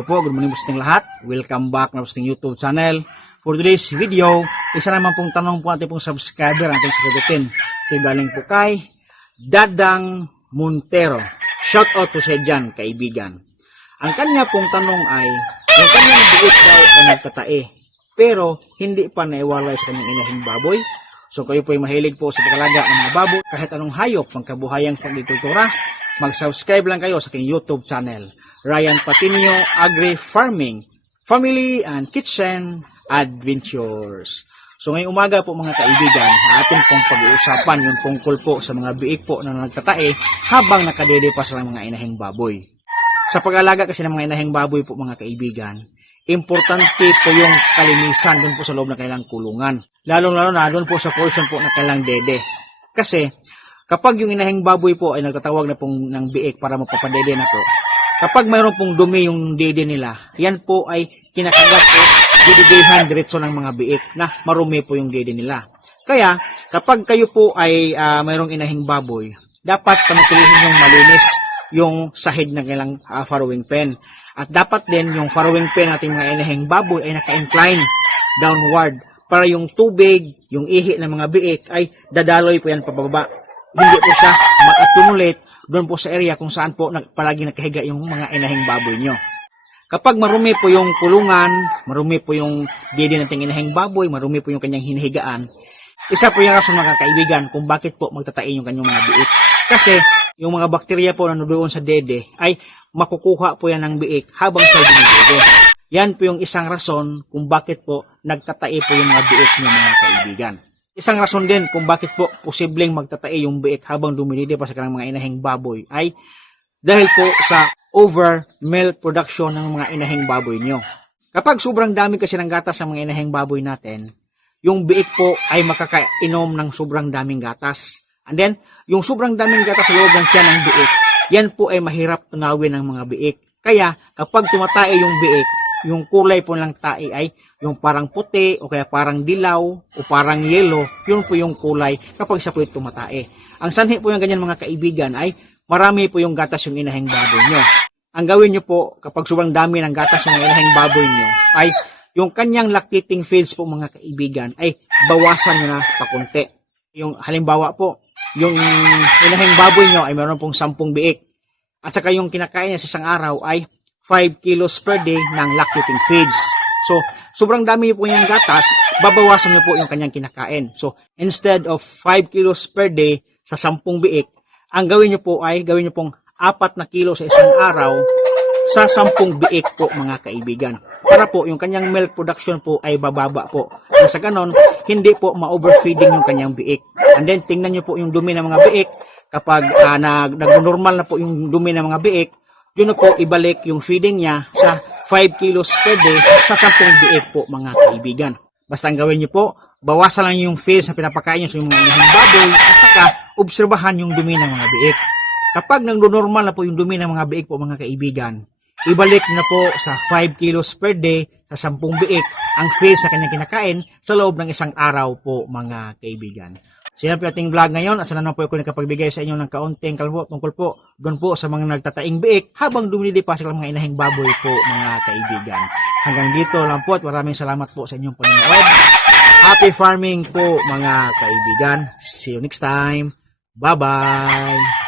Hello po, good morning po sa lahat. Welcome back na po sa YouTube channel. For today's video, isa naman pong tanong po ating pong subscriber ang ating sasagutin. Ito galing po kay Dadang Montero. Shout out po sa dyan, kaibigan. Ang kanya pong tanong ay, yung kanyang buot daw ay nagtatae, pero hindi pa naiwalay sa kanyang inahing baboy. So kayo po ay mahilig po sa pagkalaga ng mga baboy, kahit anong hayop, pangkabuhayang pagdikultura, mag-subscribe lang kayo sa aking YouTube channel. Ryan Patinio Agri Farming, Family and Kitchen Adventures. So ngayong umaga po mga kaibigan, atin pong pag-uusapan yung tungkol po sa mga biik po na nagtatae habang nakadede pa sa mga inahing baboy. Sa pag-alaga kasi ng mga inahing baboy po mga kaibigan, importante po yung kalinisan doon po sa loob ng kailang kulungan. Lalong-lalo na doon po sa portion po na kailang dede. Kasi kapag yung inahing baboy po ay nagtatawag na pong ng biik para mapapadede na po, kapag mayroon pong dumi yung dede nila, yan po ay kinakagat po dididihan diretso ng mga biik na marumi po yung dede nila. Kaya, kapag kayo po ay ah, mayroong inahing baboy, dapat panatilihin yung malinis yung sahid ng kailang ah, farrowing pen. At dapat din yung farrowing pen nating mga inahing baboy ay naka-incline downward para yung tubig, yung ihi ng mga biik ay dadaloy po yan pababa. Hindi po siya mag-accumulate doon po sa area kung saan po palagi nakahiga yung mga inahing baboy nyo. Kapag marumi po yung kulungan, marumi po yung dede nating inahing baboy, marumi po yung kanyang hinihigaan, isa po yung rason mga kaibigan kung bakit po magtatain yung kanyang mga biik. Kasi yung mga bakterya po na doon sa dede ay makukuha po yan ng biik habang siya dinidede. Yan po yung isang rason kung bakit po nagtatae po yung mga biik ng mga kaibigan. Isang rason din kung bakit po posibleng magtatae yung biik habang dumidede pa sa kanilang mga inahing baboy ay dahil po sa over milk production ng mga inahing baboy nyo. Kapag sobrang dami kasi ng gatas ng mga inahing baboy natin, yung biik po ay makakainom ng sobrang daming gatas. And then, yung sobrang daming gatas sa loob ng tiyan ng biik, yan po ay mahirap tunawin ng mga biik. Kaya, kapag tumatae yung biik, yung kulay po ng tae ay yung parang puti o kaya parang dilaw o parang yellow, yun po yung kulay kapag siya po tumatae. Ang sanhi po yung ganyan mga kaibigan ay marami po yung gatas yung inahing baboy nyo. Ang gawin nyo po kapag sobrang dami ng gatas yung inahing baboy nyo ay yung kanyang lactating fields po mga kaibigan ay bawasan nyo na pakunti. Yung halimbawa po, yung inahing baboy nyo ay meron pong 10 biik. At saka yung kinakain niya sa isang araw ay 5 kilos per day ng lactating feeds. So, sobrang dami po niyang gatas, babawasan niyo po yung kanyang kinakain. So, instead of 5 kilos per day sa 10 biik, ang gawin niyo po ay gawin niyo pong 4 na kilo sa isang araw sa 10 biik po mga kaibigan. Para po yung kanyang milk production po ay bababa po. Sa ganon, hindi po ma-overfeeding yung kanyang biik. And then tingnan niyo po yung dumi ng mga biik. Kapag uh, nag, nag-normal na po yung dumi ng mga biik, yun po ibalik yung feeding niya sa 5 kilos per day sa 10 biik po mga kaibigan. Basta ang gawin niyo po, bawasan lang yung feeds na pinapakain niyo sa mga inahing baboy at saka obserbahan yung dumi ng mga biik. Kapag nagdo-normal na po yung dumi ng mga biik po mga kaibigan, ibalik na po sa 5 kilos per day sa 10 biik ang feeds sa kanyang kinakain sa loob ng isang araw po mga kaibigan. So yan po ating vlog ngayon at sana naman po ako nakapagbigay sa inyo ng kaunting kalbo tungkol po doon po sa mga nagtataing biik habang dumilipas sa mga inahing baboy po mga kaibigan. Hanggang dito lang po at maraming salamat po sa inyong panonood. Happy farming po mga kaibigan. See you next time. Bye-bye.